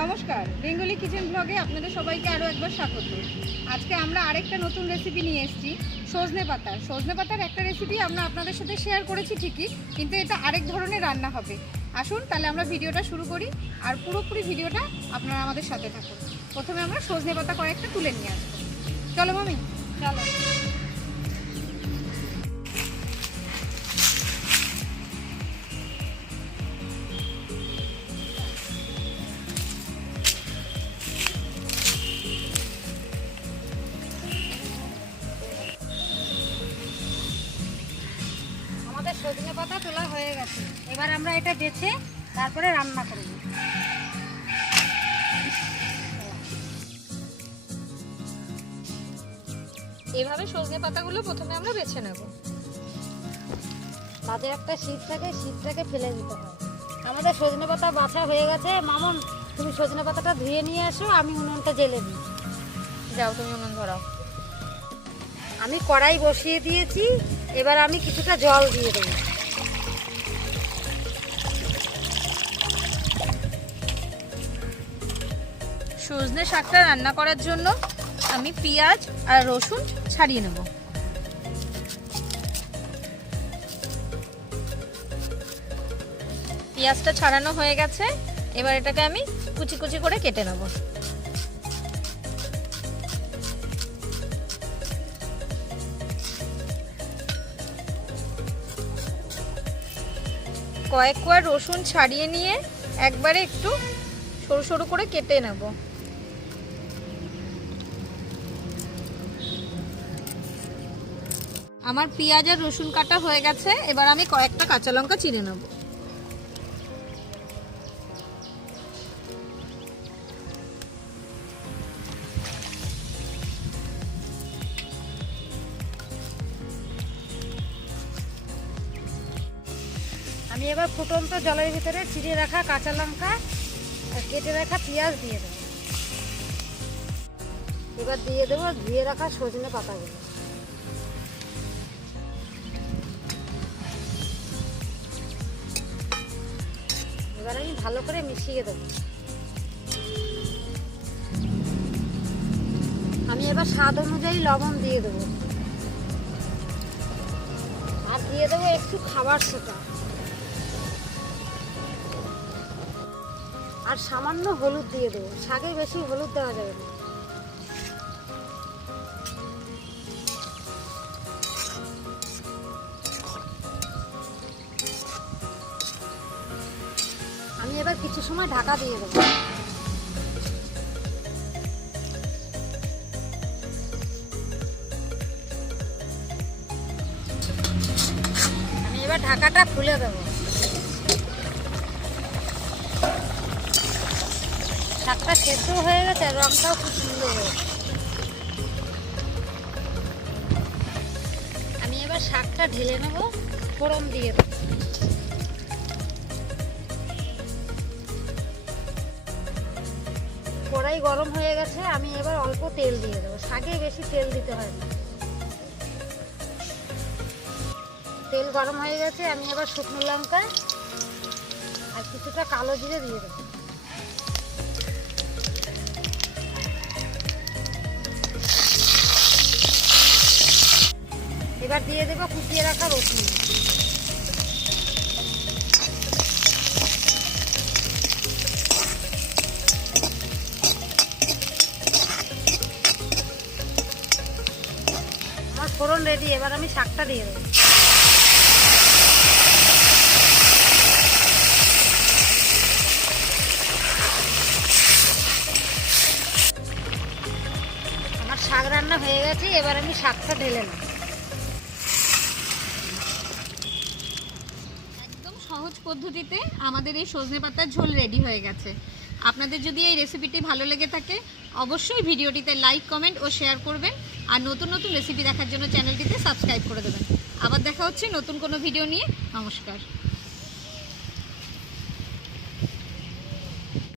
নমস্কার, Bengali kitchen ব্লগে আপনাদের সবাইকে আরও একবার স্বাগত। আজকে আমরা আরেকটা নতুন রেসিপি নিয়ে এসেছি, সজনে পাতার সজনে পাতার একটা রেসিপি আমরা আপনাদের সাথে শেয়ার করেছি ঠিকই, কিন্তু এটা আরেক ধরনের রান্না হবে। আসুন, তাহলে আমরা ভিডিওটা শুরু করি, আর পুরোপুরি ভিডিওটা আপনারা আমাদের সাথে থাকুন। প্রথমে আমরা সজনে পাতা কয়েকটা তুলে নিয়ে আসব। চলো মামি, চলো। পাতা তোলা হয়ে গেছে। এবার আমরা এটা বেছে তারপরে রান্না করব। এভাবে সজনে পাতাগুলো প্রথমে আমরা বেছে নেব। তাদের একটা শীত থাকে শীতটাকে ফেলে দিতে হয়। আমাদের সজনে পাতা বাছা হয়ে গেছে। মামন তুমি সজনে পাতাটা ধুয়ে নিয়ে আসো আমি উনুনটা জেলে দিই। যাও তুমি উনুন ধরাও। আমি কড়াই বসিয়ে দিয়েছি। এবার আমি কিছুটা জল দিয়ে দেবো। সজনে শাকটা রান্না করার জন্য আমি পেঁয়াজ আর রসুন ছাড়িয়ে নেব। পেঁয়াজটা ছাড়ানো হয়ে গেছে। এবার এটাকে আমি কুচি কুচি করে কেটে নেব। কয়েক কোয়া রসুন ছাড়িয়ে নিয়ে একবারে একটু সরু সরু করে কেটে নেব। আমার পেঁয়াজ আর রসুন কাটা হয়ে গেছে, এবার আমি কয়েকটা কাঁচা লঙ্কা চিড়ে নেব। আমি এবার ফুটন্ত জলের ভিতরে চিড়ে রাখা কাঁচা লঙ্কা আর কেটে রাখা পেঁয়াজ দিয়ে দেবো। এবার দিয়ে দেবো ধুয়ে রাখা সজনে পাতাগুলো। ভালো করে মিশিয়ে দেবো। আমি এবার স্বাদ অনুযায়ী লবণ দিয়ে দেবো। আর দিয়ে দেবো একটু খাবার সোটা। আর সামান্য হলুদ দিয়ে দেবো। শাকে বেশি হলুদ দেওয়া যাবে না। আমি এবার কিছু সময় ঢাকা দিয়ে দেবো। আমি এবার ঢাকাটা খুলে দেবো। শাকটা সেদ্ধ হয়ে গেছে, রংটাও খুব সুন্দর হয়েছে। আমি এবার শাকটা ঢেলে নেব, ফোড়ন দিয়ে দেবো। কড়াই গরম হয়ে গেছে, আমি এবার অল্প তেল দিয়ে দেবো। শাকে বেশি তেল দিতে হয় না। তেল গরম হয়ে গেছে, আমি এবার শুকনো লঙ্কা আর কিছুটা কালো জিরে দিয়ে দেবো। এবার দিয়ে দেবো কুচিয়ে রাখা রসুন। ফোড়ন রেডি এবার আমি শাকটা দিয়ে দেবো। আমার শাক রান্না হয়ে গেছে, এবার আমি শাকটা ঢেলে নেব। পদ্ধতিতে আমাদের এই সজনে পাতার ঝোল রেডি হয়ে গেছে। আপনাদের যদি এই রেসিপিটি ভালো লেগে থাকে, অবশ্যই ভিডিওটিতে লাইক কমেন্ট ও শেয়ার করবেন। আর নতুন নতুন রেসিপি দেখার জন্য চ্যানেলটিতে সাবস্ক্রাইব করে দেবেন। আবার দেখা হচ্ছে নতুন কোনো ভিডিও নিয়ে। নমস্কার।